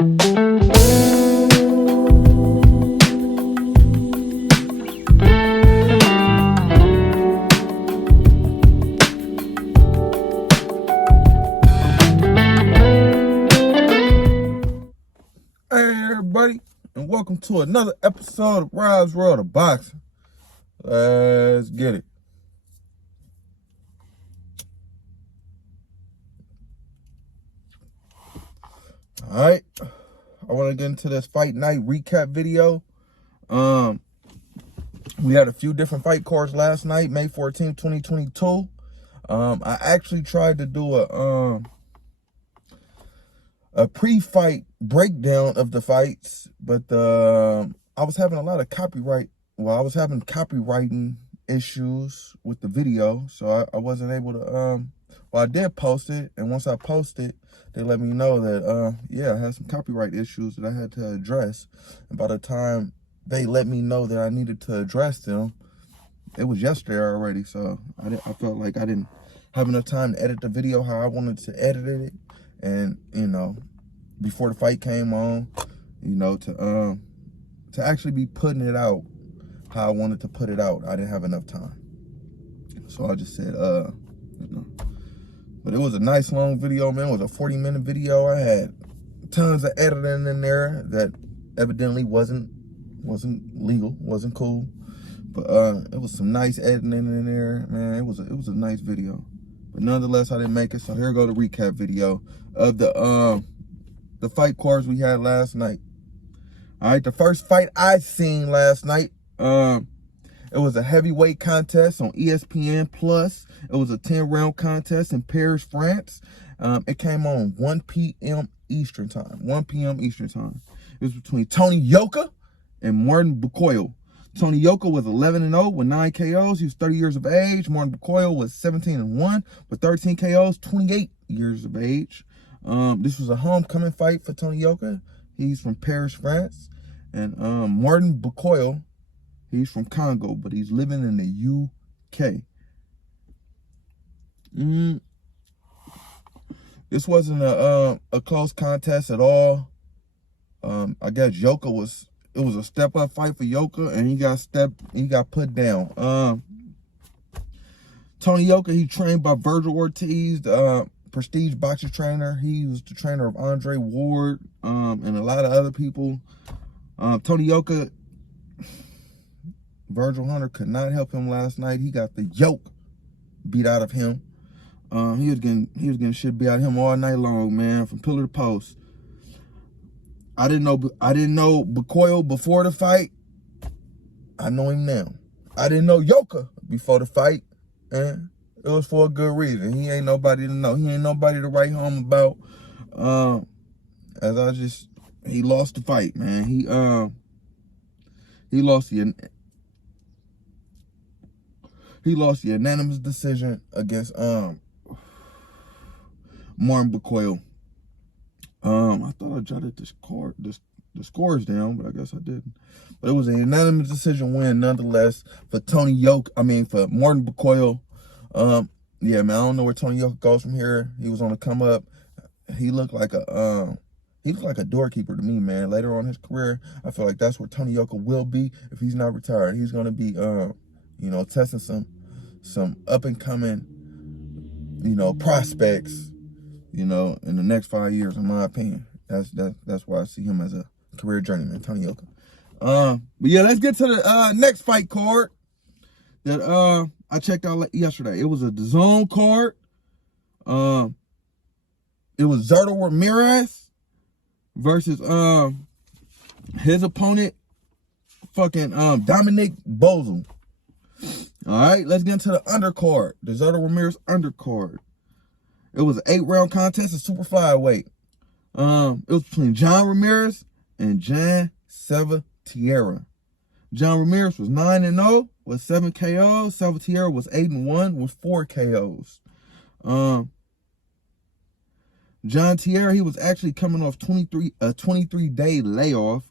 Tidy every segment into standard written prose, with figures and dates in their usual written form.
Everybody, and welcome to another episode of Rob's World of Boxing. Let's get it. All right, I want to get into this fight night recap video. We had a few different fight cards last night, May 14th, 2022. I actually tried to do a pre-fight breakdown of the fights, but I was having a lot of I was having copywriting issues with the video, so I wasn't able to, I did post it, and once I posted, they let me know that, yeah, I had some copyright issues that I had to address, and by the time they let me know that I needed to address them, it was yesterday already, so I felt like I didn't have enough time to edit the video how I wanted to edit it, and, you know, before the fight came on, you know, to actually be putting it out how I wanted to put it out, I didn't have enough time. So I just said, you know. But it was a nice long video, man. It was a 40-minute video. I had tons of editing in there that evidently wasn't legal, wasn't cool. But it was some nice editing in there, man. It was a nice video. But nonetheless, I didn't make it. So here go the recap video of the fight cards we had last night. All right, the first fight I seen last night, it was a heavyweight contest on ESPN Plus. It was a 10-round contest in Paris, France. It came on 1 p.m. Eastern time. 1 p.m. Eastern time. It was between Tony Yolka and Martin Becoyo. Tony Yolka was 11-0 with 9 KOs. He was 30 years of age. Martin Becoyo was 17-1 with 13 KOs, 28 years of age. This was a homecoming fight for Tony Yolka. He's from Paris, France. And Martin Becoyo, he's from Congo, but he's living in the UK. This wasn't a close contest at all. I guess it was a step-up fight for Yolka, and he got put down. Tony Yolka, he trained by Virgil Ortiz, the prestige boxing trainer. He was the trainer of Andre Ward, and a lot of other people. Tony Yolka, Virgil Hunter could not help him last night. He got the yoke beat out of him. He was getting shit beat out of him all night long, man, from pillar to post. I didn't know Becoyo before the fight. I know him now. I didn't know Yolka before the fight, and it was for a good reason. He ain't nobody to know. He ain't nobody to write home about. He lost the fight, man. He lost the unanimous decision against Martin Becoyo. I thought I jotted the scores down, but I guess I didn't. But it was a unanimous decision win nonetheless for for Martin Becoyo. Yeah, man, I don't know where Tony Yolka goes from here. He was on the come up. He looked like a doorkeeper to me, man. Later on in his career, I feel like that's where Tony Yolka will be if he's not retired. He's gonna be you know, testing some up and coming, you know, prospects, you know, in the next 5 years, in my opinion. That's why I see him as a career journeyman, Tony Yolka. But yeah, let's get to the next fight card that I checked out yesterday. It was a DAZN card. It was Zerto Ramirez versus his opponent, fucking Dominic Bozum. All right, let's get into the undercard, the Zerto Ramirez undercard. It was an 8-round contest at super flyweight. It was between John Ramirez and Jan Salvatierra. John Ramirez was 9-0 with 7 KOs. Salvatierra was 8-1 with 4 KOs. John Tierra, he was actually coming off a 23-day layoff.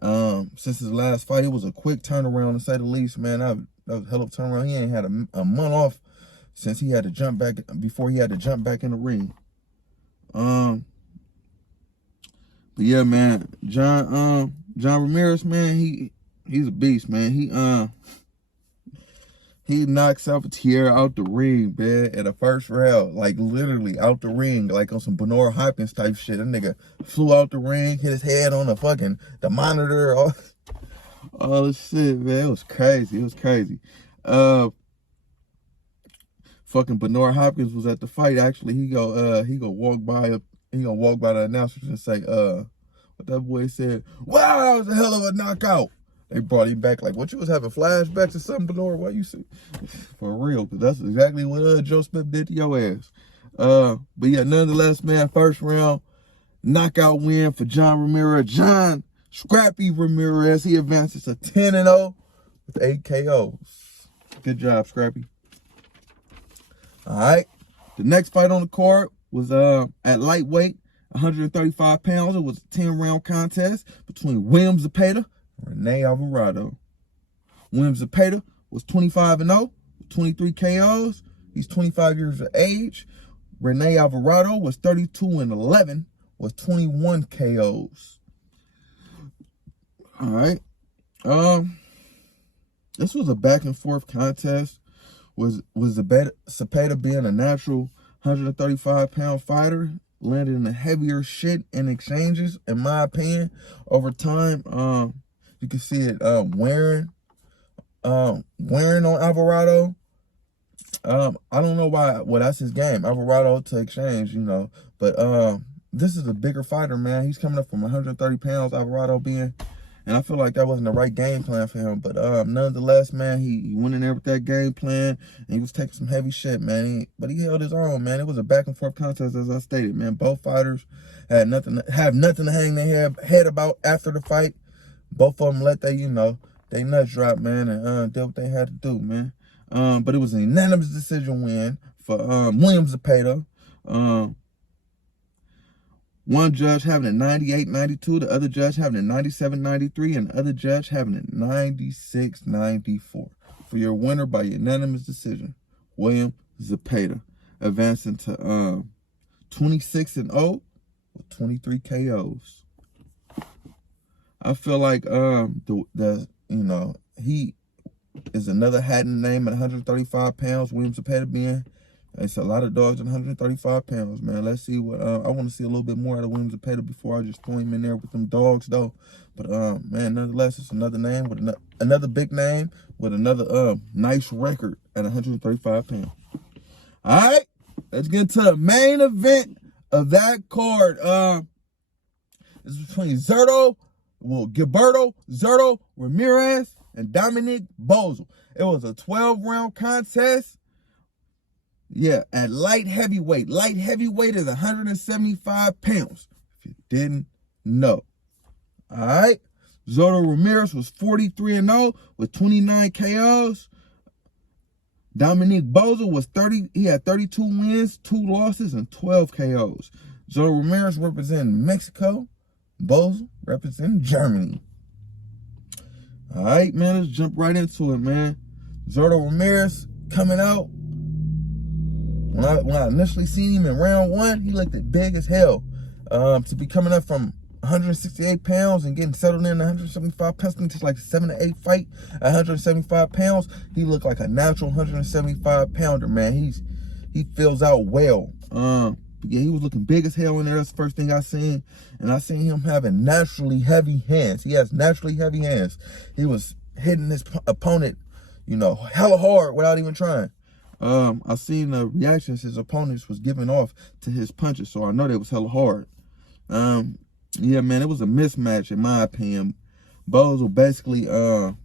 Since his last fight, it was a quick turnaround, to say the least, man. That was a hell of a turnaround. He ain't had a month off since he had to jump back, before he had to jump back in the ring. But But yeah, man, John Ramirez, man, he's a beast, man. He knocks Salvatierra out the ring, man, in the first round. Like, literally out the ring, like on some Bernard Hopkins type shit. That nigga flew out the ring, hit his head on the monitor, all this shit, man. It was crazy. It was crazy. Fucking Bernard Hopkins was at the fight. Actually, he gonna walk by the announcers and say, what that boy said, wow, that was a hell of a knockout. They brought him back like, what, you was having flashbacks or something, Bernard? What you see? For real, because that's exactly what Joe Smith did to your ass. But yeah, nonetheless, man, first round knockout win for John Ramirez. John Scrappy Ramirez. He advances to 10-0 with 8 KOs. Good job, Scrappy. All right. The next fight on the card was at lightweight, 135 pounds. It was a 10-round contest between William Zepeda and Renee Alvarado. William Zepeda was 25-0 with 23 KOs. He's 25 years of age. Renee Alvarado was 32-11 with 21 KOs. All right. This was a back and forth contest. Was Zepeda being a natural 135-pound fighter, landed in the heavier shit in exchanges, in my opinion. Over time, you can see it wearing on Alvarado. I don't know why. Well, that's his game, Alvarado to exchange, you know. But this is a bigger fighter, man. He's coming up from 130 pounds, Alvarado being. And I feel like that wasn't the right game plan for him. But nonetheless, man, he went in there with that game plan. And he was taking some heavy shit, man. But he held his own, man. It was a back-and-forth contest, as I stated, man. Both fighters have nothing to hang their head about after the fight. Both of them let they nuts drop, man, and did what they had to do, man. But it was an unanimous decision win for William Zepeda. One judge having it 98-92, the other judge having it 97-93, and the other judge having it 96-94. For your winner by unanimous decision, William Zepeda, advancing to 26-0 with 23 KOs. I feel like he is another hat in the name at 135 pounds. William Zepeda being. It's a lot of dogs at 135 pounds, man. Let's see what I want to see a little bit more out of William Zepeda before I just throw him in there with them dogs, though. But man, nonetheless, it's another name with another big name with another nice record at 135 pounds. All right, let's get into the main event of that card. This is between Gilberto Zurdo Ramirez and Dominic Boesel. It was a 12-round contest. Yeah, at light heavyweight. Light heavyweight is 175 pounds, if you didn't know. All right. Zurdo Ramirez was 43-0 with 29 KOs. Dominic Boesel was 30. He had 32 wins, 2 losses, and 12 KOs. Zurdo Ramirez representing Mexico. Boesel representing Germany. All right, man. Let's jump right into it, man. Zurdo Ramirez coming out. When I initially seen him in round 1, he looked big as hell. To be coming up from 168 pounds and getting settled in 175 pounds, it's like a 7 to 8 fight at 175 pounds. He looked like a natural 175 pounder, man. He fills out well. Yeah, he was looking big as hell in there. That's the first thing I seen. And I seen him having naturally heavy hands. He has naturally heavy hands. He was hitting his opponent, hella hard without even trying. I seen the reactions his opponents was giving off to his punches, so I know they was hella hard. Yeah, man, it was a mismatch in my opinion. Boesel basically a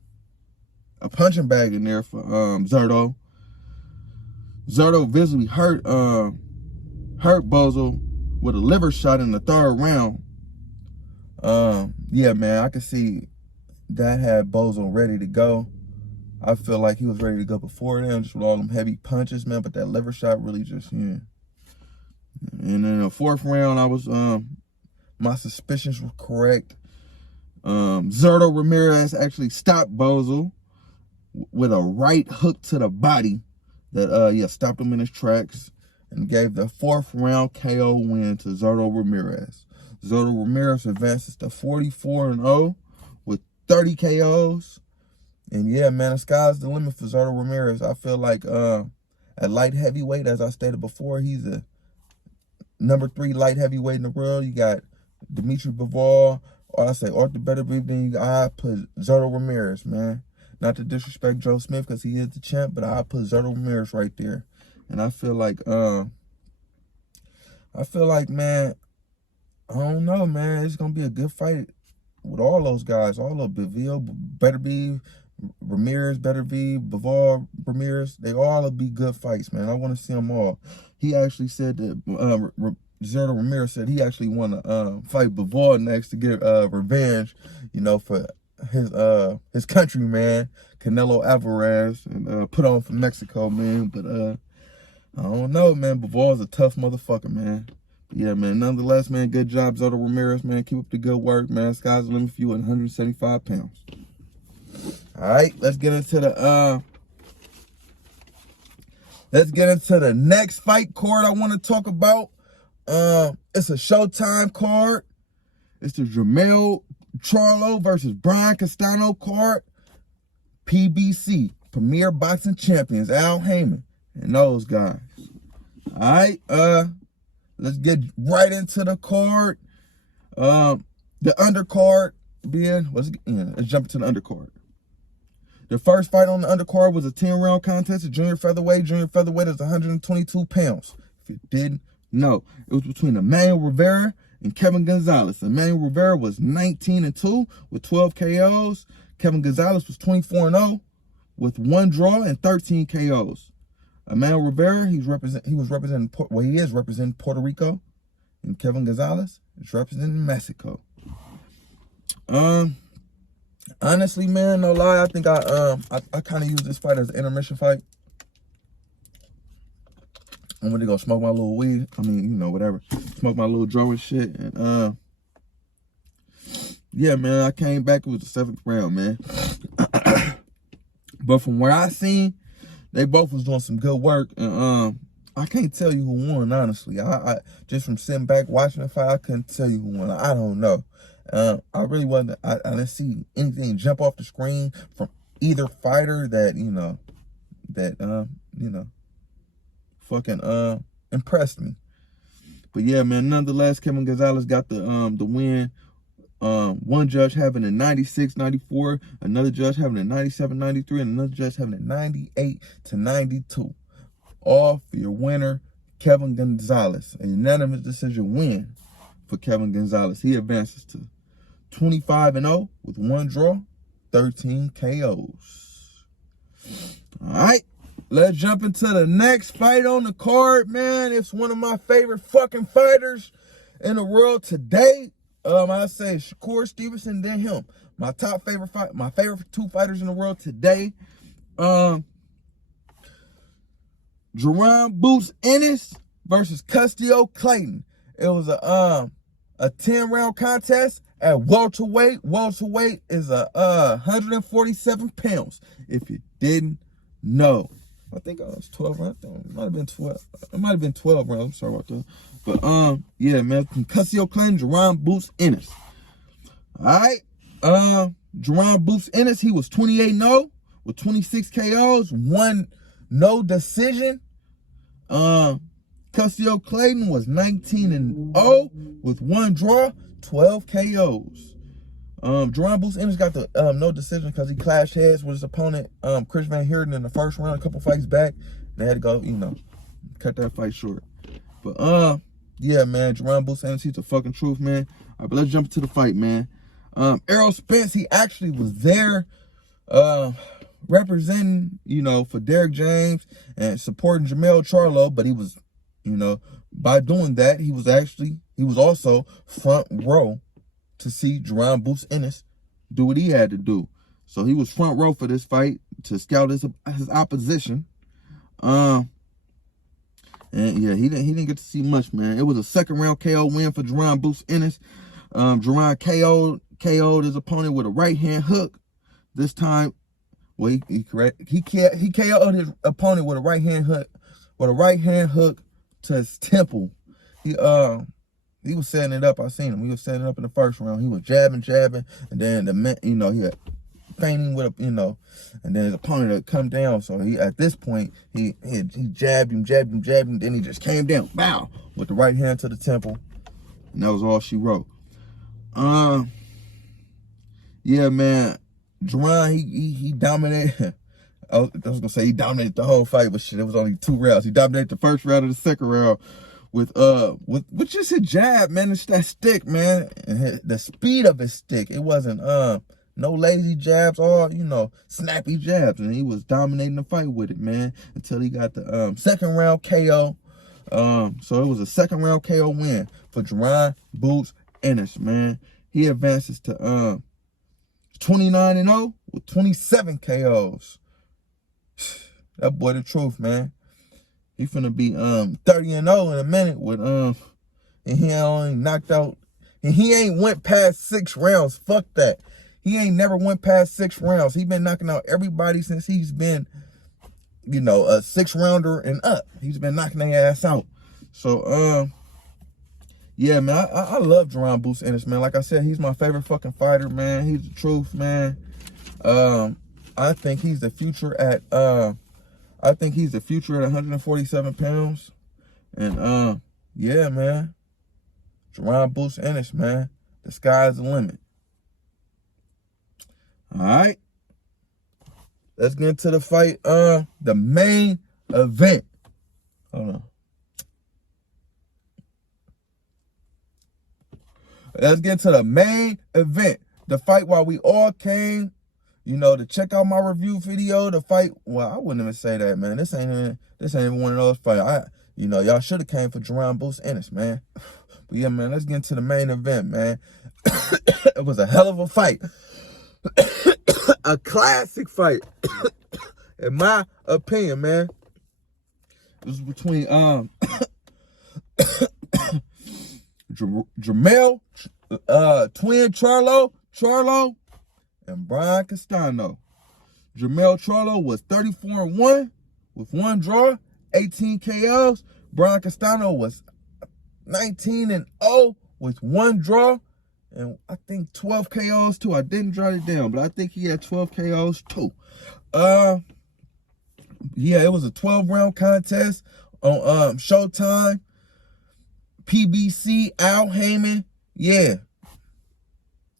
punching bag in there for Zurdo. Zurdo visibly hurt Boesel with a liver shot in the 3rd round. Yeah, man, I could see that had Boesel ready to go. I feel like he was ready to go before then, just with all them heavy punches, man. But that liver shot really just, yeah. And in the 4th round, I was, my suspicions were correct. Zurdo Ramirez actually stopped Boesel with a right hook to the body that, stopped him in his tracks and gave the 4th round KO win to Zurdo Ramirez. Zoldo Ramirez advances to 44-0 with 30 KOs. And yeah, man, the sky's the limit for Zoldo Ramirez. I feel like at light heavyweight, as I stated before, he's a #3 light heavyweight in the world. You got Dimitri Bivol, or I say Arthur Beterbiev. I put Zoldo Ramirez, man. Not to disrespect Joe Smith because he is the champ, but I put Zoldo Ramirez right there. And I feel like, man, I don't know, man. It's gonna be a good fight with all those guys, all of Bivol, Beterbiev, Ramirez, Beterbiev, Bivol, Ramirez. They all will be good fights, man. I want to see them all. He actually said that Zoldo Ramirez said he actually want to fight Bivol next to get revenge, you know, for his countryman Canelo Alvarez, and put on for Mexico, man. But I don't know, man. Bivol's a tough motherfucker, man. But yeah, man. Nonetheless, man, good job, Zoldo Ramirez, man. Neep up the good work, man. Sky's the limit for you at 175 pounds. All right, let's get into the next fight card I want to talk about. It's a Showtime card. It's the Jermell Charlo versus Brian Castano card. PBC, Premier Boxing Champions, Al Heyman and those guys. All right, let's get right into the card. The undercard being, let's jump into the undercard. The first fight on the undercard was a 10-round contest at junior featherweight. Junior featherweight is 122 pounds. If you didn't know, it was between Emmanuel Rivera and Kevin Gonzalez. Emmanuel Rivera was 19-2 with 12 KOs. Kevin Gonzalez was 24-0 with 1 draw and 13 KOs. Emmanuel Rivera, he is representing Puerto Rico, and Kevin Gonzalez is representing Mexico. Honestly, man, no lie, I think I kind of use this fight as an intermission fight. I'm gonna go smoke my little weed. I mean, you know, whatever. Smoke my little draw and shit. And yeah, man, I came back. It was the 7th round, man. But from where I seen, they both was doing some good work. And I can't tell you who won, honestly. I just from sitting back watching the fight, I couldn't tell you who won. I don't know. I really wasn't. I didn't see anything jump off the screen from either fighter that fucking impressed me. But yeah, man, nonetheless, Kevin Gonzalez got the win. One judge having a 96-94, another judge having a 97-93, and another judge having a 98-92. All for your winner, Kevin Gonzalez. A unanimous decision win for Kevin Gonzalez. He advances to 25-0 with 1 draw, 13 KOs. All right, let's jump into the next fight on the card, man. It's one of my favorite fucking fighters in the world today. I say Shakur Stevenson, then him. My favorite 2 fighters in the world today. Jerome Boots Ennis versus Castano Clayton. It was a 10-round contest at welterweight. Welterweight is 147 pounds. If you didn't know, I think it was 12 rounds. It might have been 12. It might have been 12 rounds. I'm sorry about that. But yeah, man, from Castano Clayton, Jerome Boots Ennis. All right, Jerome Boots Ennis, he was 28-0 with 26 KOs, 1 no decision. Castano Clayton was 19-0 with 1 draw, 12 KOs. Jerome Boots Ennis got the no decision because he clashed heads with his opponent, Chris Van Heerden, in the first round. A couple fights back, they had to go, cut that fight short. But yeah, man, Jerome Boots Ennis, he's the fucking truth, man. All right, but let's jump into the fight, man. Errol Spence, he actually was there, representing, for Derek James and supporting Jermell Charlo, but he was, by doing that, he was also front row to see Jerome Boots Ennis do what he had to do. So he was front row for this fight to scout his opposition. And yeah, he didn't get to see much, man. It was a 2nd round KO win for Jerome Boots Ennis. Jerome KO'd his opponent with a right hand hook. This time, well, he KO'd his opponent with a right hand hook to his temple. He he was setting it up. I seen him. He was setting it up in the first round. He was jabbing, and then he had feigning with and then his opponent had come down. So he at this point he jabbed him, then he just came down, bow, with the right hand to the temple, and that was all she wrote. Yeah, man, Jermell, he dominated. I was gonna say he dominated the whole fight, but shit, it was only 2 rounds. He dominated the first round and the second round with just his jab, man. It's that stick, man, and the speed of his stick. It wasn't no lazy jabs, all snappy jabs, and he was dominating the fight with it, man, until he got the second round KO. So it was a second round KO win for Jermell Boots Ennis, man. He advances to 29-0 with 27 KOs. That boy the truth, man. He finna be 30-0 in a minute with and he only knocked out, and he ain't went past 6 rounds. Fuck that. He ain't never went past 6 rounds. He been knocking out everybody since he's been, a 6-rounder and up. He's been knocking their ass out. So yeah, man, I love Jermell Boots Ennis, man. Like I said, he's my favorite fucking fighter, man. He's the truth, man. I think he's the future at 147 pounds. And yeah, man. Jermell Boots Ennis, man. The sky's the limit. Alright. Let's get into the fight. The main event. Hold on. Let's get into the main event. The fight while we all came, to check out my review video. The fight, well, I wouldn't even say that, man. This ain't even one of those fights. Y'all should have came for Jermell Boots Ennis, man. But yeah, man, let's get into the main event, man. It was a hell of a fight. A classic fight. In my opinion, man. It was between Jermell, twin Charlo, and Brian Castano. Jermell Charlo was 34-1 with 1 draw, 18 KOs. Brian Castano was 19-0 with 1 draw, and I think 12 KOs too. I didn't jot it down, but I think he had 12 KOs too. Yeah, it was a 12-round contest on Showtime. PBC, Al Heyman, yeah.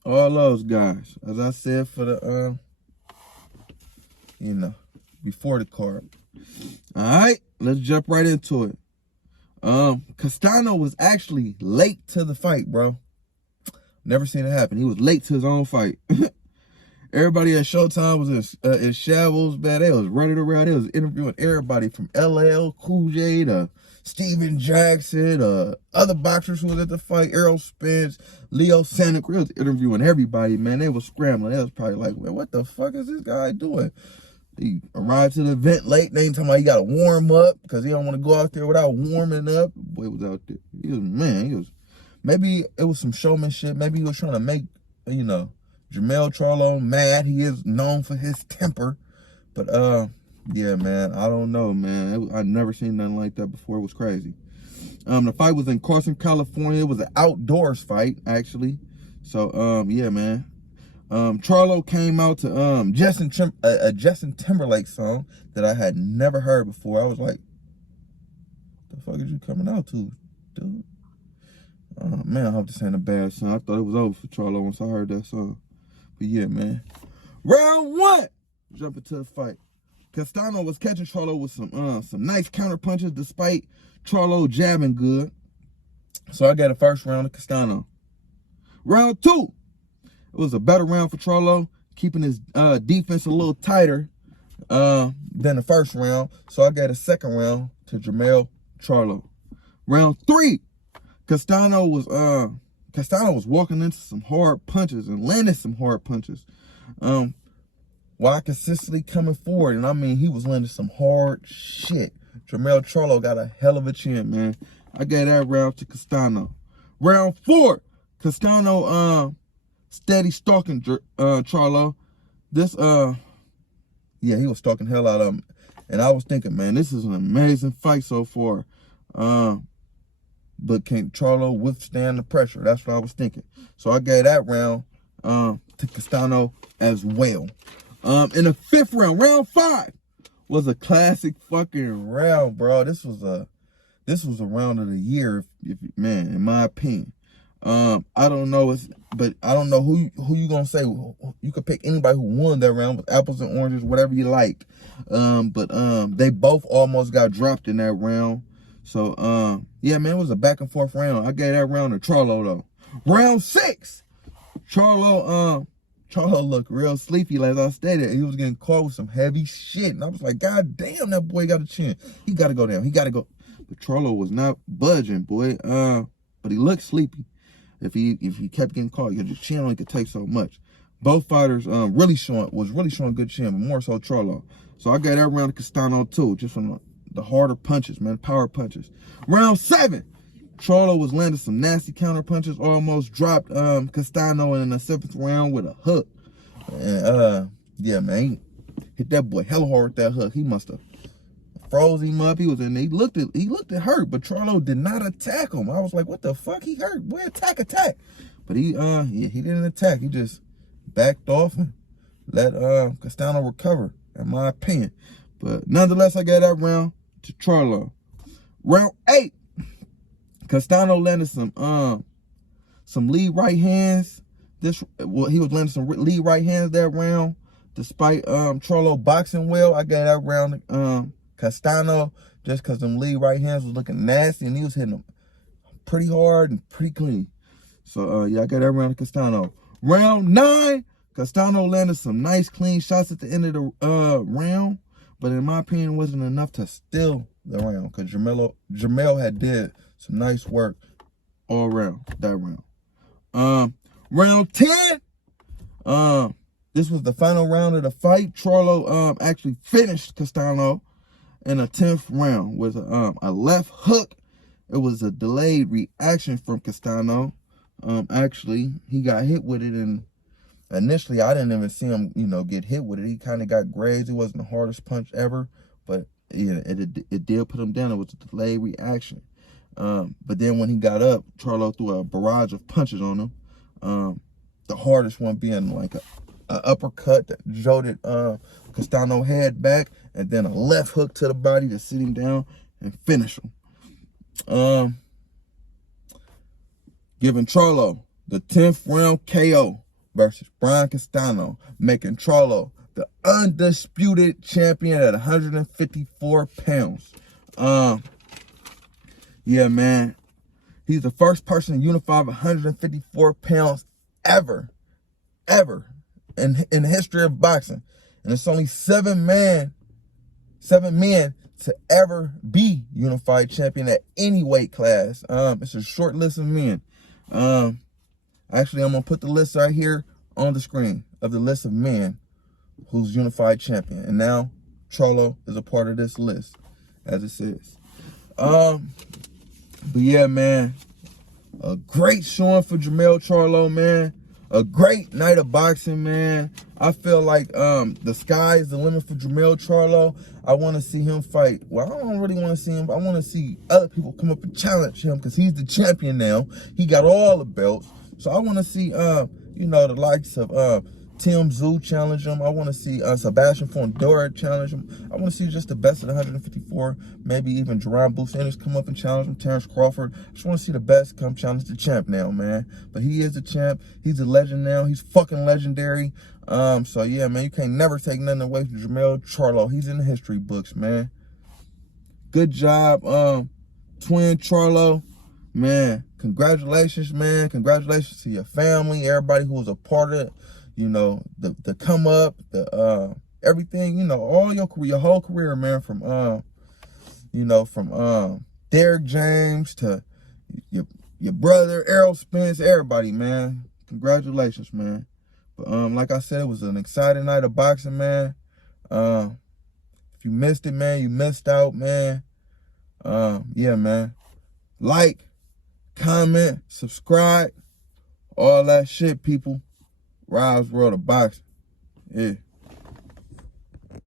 All those guys. As I said for the, before the card. All right, let's jump right into it. Castano was actually late to the fight, bro. Never seen it happen. He was late to his own fight. Everybody at Showtime was in shambles, man. They was running around. They was interviewing everybody from LL Cool J to Steven Jackson, other boxers who was at the fight, Errol Spence, Leo Santa Cruz, interviewing everybody, man. They was scrambling. They was probably like, man, what the fuck is this guy doing? He arrived to the event late. They ain't talking about he got to warm up because he don't want to go out there without warming up. Boy was out there. Maybe it was some showmanship. Maybe he was trying to make, Jermell Charlo mad. He is known for his temper. But, yeah, man, I don't know, man. I've never seen nothing like that before. It was crazy. The fight was in Carson, California. It was an outdoors fight, actually. So, yeah, man. Charlo came out to Justin Timberlake song that I had never heard before. I was like, what the fuck is you coming out to, dude? Oh, man, I hope this ain't a bad song. I thought it was over for Charlo once I heard that song. But, yeah, man. Round 1. Jump into the fight. Castano was catching Charlo with some nice counter punches despite Charlo jabbing good. So I got a first round of Castano. Round 2. It was a better round for Charlo, keeping his defense a little tighter than the first round. So I got a second round to Jermell Charlo. Round 3. Castano was walking into some hard punches and landing some hard punches. While consistently coming forward. And I mean, he was landing some hard shit. Jermell Charlo got a hell of a chin, man. I gave that round to Castano. Round 4, Castano steady stalking Charlo. This, yeah, he was stalking hell out of him. And I was thinking, man, this is an amazing fight so far. but can Charlo withstand the pressure? That's what I was thinking. So I gave that round to Castano as well. In the 5th round, round 5, was a classic fucking round, bro. This was a round of the year, man, in my opinion. I don't know, but I don't know who you gonna say. You could pick anybody who won that round with apples and oranges, whatever you like. But they both almost got dropped in that round. So yeah, man, it was a back and forth round. I gave that round to Charlo though. Round 6, Charlo looked real sleepy, like I stated. He was getting caught with some heavy shit, and I was like, God damn, that boy got a chin. He got to go down. He got to go. But Charlo was not budging, boy. But he looked sleepy. If he kept getting caught, your chin only could take so much. Both fighters was really showing good chin, but more so Charlo. So I got that round to Castano too, just from the harder punches, man, power punches. Round 7, Charlo was landing some nasty counter punches, almost dropped Castano in the 7th round with a hook. And yeah, man, he hit that boy hella hard with that hook. He must have froze him up. He was in there. He looked at hurt, but Charlo did not attack him. I was like, what the fuck? He hurt. Boy, attack. But he didn't attack. He just backed off and let Castano recover, in my opinion. But nonetheless, I got that round to Charlo. Round 8, Castano landed some lead right hands. He was landing some lead right hands that round. Despite Charlo boxing well, I got that round Castano, just because them lead right hands was looking nasty, and he was hitting them pretty hard and pretty clean. So yeah, I got that round to Castano. Round 9, Castano landed some nice clean shots at the end of the round, but in my opinion, wasn't enough to steal the round, because Jermell had did some nice work all around that round. Round 10, this was the final round of the fight. Charlo actually finished Castano in the 10th round with a left hook. It was a delayed reaction from Castano. Actually, he got hit with it, and initially I didn't even see him, get hit with it. He kind of got grazed. It wasn't the hardest punch ever, but yeah, it did put him down. It was a delayed reaction. But then when he got up, Charlo threw a barrage of punches on him. The hardest one being like a uppercut that jolted Castano head back, and then a left hook to the body to sit him down and finish him. Giving Charlo the 10th round KO versus Brian Castano, making Charlo the undisputed champion at 154 pounds. Yeah, man. He's the first person to unify 154 pounds ever in the history of boxing. And it's only 7 men to ever be unified champion at any weight class. It's a short list of men. Actually, I'm going to put the list right here on the screen of the list of men who's unified champion. And now Charlo is a part of this list, as it says. But yeah, man, a great showing for Jermell Charlo, man. A great night of boxing, man. I feel like the sky is the limit for Jermell Charlo. I want to see him fight. Well, I don't really want to see him, but I want to see other people come up and challenge him, because he's the champion now. He got all the belts. So I want to see, the likes of Tim Tszyu challenge him. I want to see Sebastian Fondora challenge him. I want to see just the best of the 154. Maybe even Jerome Sanders come up and challenge him. Terrence Crawford. I just want to see the best come challenge the champ now, man. But he is the champ. He's a legend now. He's fucking legendary. So yeah, man, you can't never take nothing away from Jermell Charlo. He's in the history books, man. Good job, twin Charlo. Man, congratulations, man. Congratulations to your family, everybody who was a part of it. The come up, the everything, all your career, your whole career, man, from Derrick James to your brother Errol Spence, everybody, man. Congratulations, man. But like I said, it was an exciting night of boxing, man. If you missed it, man, you missed out, man. Yeah, man. Like, comment, subscribe, all that shit, people. Rob's World of Boxing. Yeah.